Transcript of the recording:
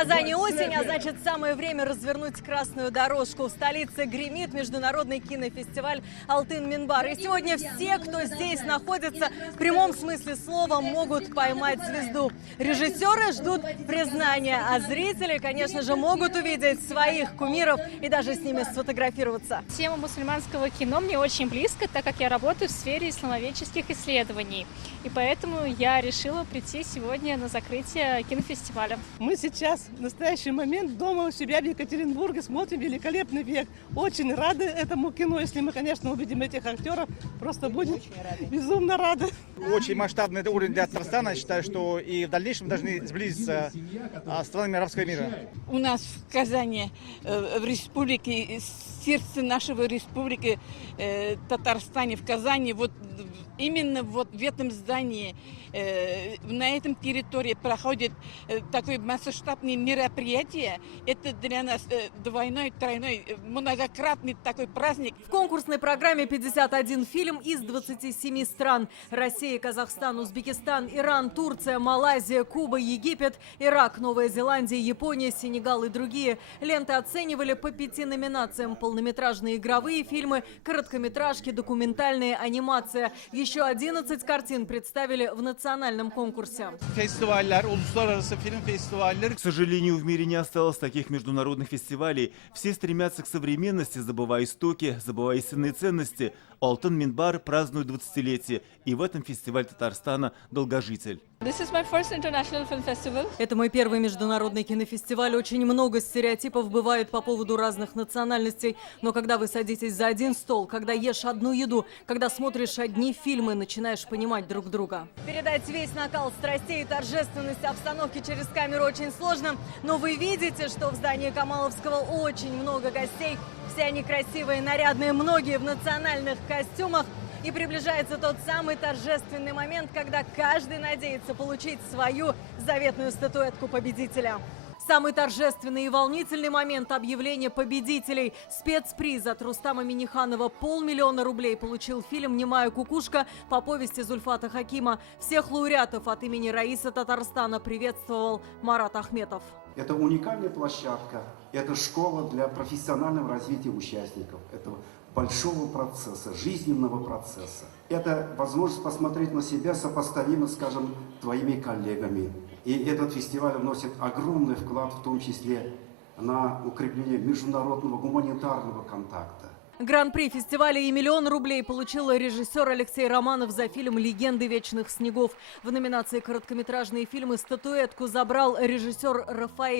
Казани осень, а значит самое время развернуть красную дорожку. В столице гремит международный кинофестиваль «Алтын-Минбар». И сегодня все, кто здесь находится, в прямом смысле слова могут поймать звезду. Режиссеры ждут признания, а зрители, конечно же, могут увидеть своих кумиров и даже с ними сфотографироваться. Тема мусульманского кино мне очень близко, так как я работаю в сфере исламоведческих исследований. И поэтому я решила прийти сегодня на закрытие кинофестиваля. Мы сейчас, в настоящий момент, дома у себя в Екатеринбурге смотрим «Великолепный век». Очень рады этому кино. Если мы, конечно, увидим этих актеров, просто будем безумно рады. Очень масштабный уровень для Татарстана. Я считаю, что и в дальнейшем мы должны сблизиться с странами арабского мира. У нас в Казани, в республике, сердце нашего республики, Татарстане, в Казани, вот именно вот в этом здании, на этом территории проходит такое масштабное мероприятие. Это для нас двойной, тройной, многократный такой праздник. В конкурсной программе 51 фильм из 27 стран. Россия, Казахстан, Узбекистан, Иран, Турция, Малайзия, Куба, Египет, Ирак, Новая Зеландия, Япония, Сенегал и другие. Ленты оценивали по 5 номинациям: полнометражные игровые фильмы, короткометражки, документальные, анимация. Еще 11 картин представили в национальном конкурсе. К сожалению, в мире не осталось таких международных фестивалей. Все стремятся к современности, забывая истоки, забывая истинные ценности. «Алтын-Минбар» празднует 20-летие, и в этом фестиваль Татарстана долгожитель. Это мой первый международный кинофестиваль. Очень много стереотипов бывает по поводу разных национальностей. Но когда вы садитесь за один стол, когда ешь одну еду, когда смотришь одни фильмы, начинаешь понимать друг друга. Передать весь накал страстей и торжественность обстановки через камеру очень сложно. Но вы видите, что в здании Камаловского очень много гостей. Все они красивые, нарядные, многие в национальных костюмах. И приближается тот самый торжественный момент, когда каждый надеется получить свою заветную статуэтку победителя. Самый торжественный и волнительный момент — объявления победителей. Спецприз от Рустама Минниханова — 500 000 рублей получил фильм «Немая кукушка» по повести Зульфата Хакима. Всех лауреатов от имени Раиса Татарстана приветствовал Марат Ахметов. Это уникальная площадка, это школа для профессионального развития участников этого большого процесса, жизненного процесса. Это возможность посмотреть на себя сопоставимо, скажем, твоими коллегами. И этот фестиваль вносит огромный вклад, в том числе на укрепление международного гуманитарного контакта. Гран-при фестиваля и 1 000 000 рублей получил режиссер Алексей Романов за фильм «Легенды вечных снегов». В номинации «Короткометражные фильмы» статуэтку забрал режиссер Рафаэль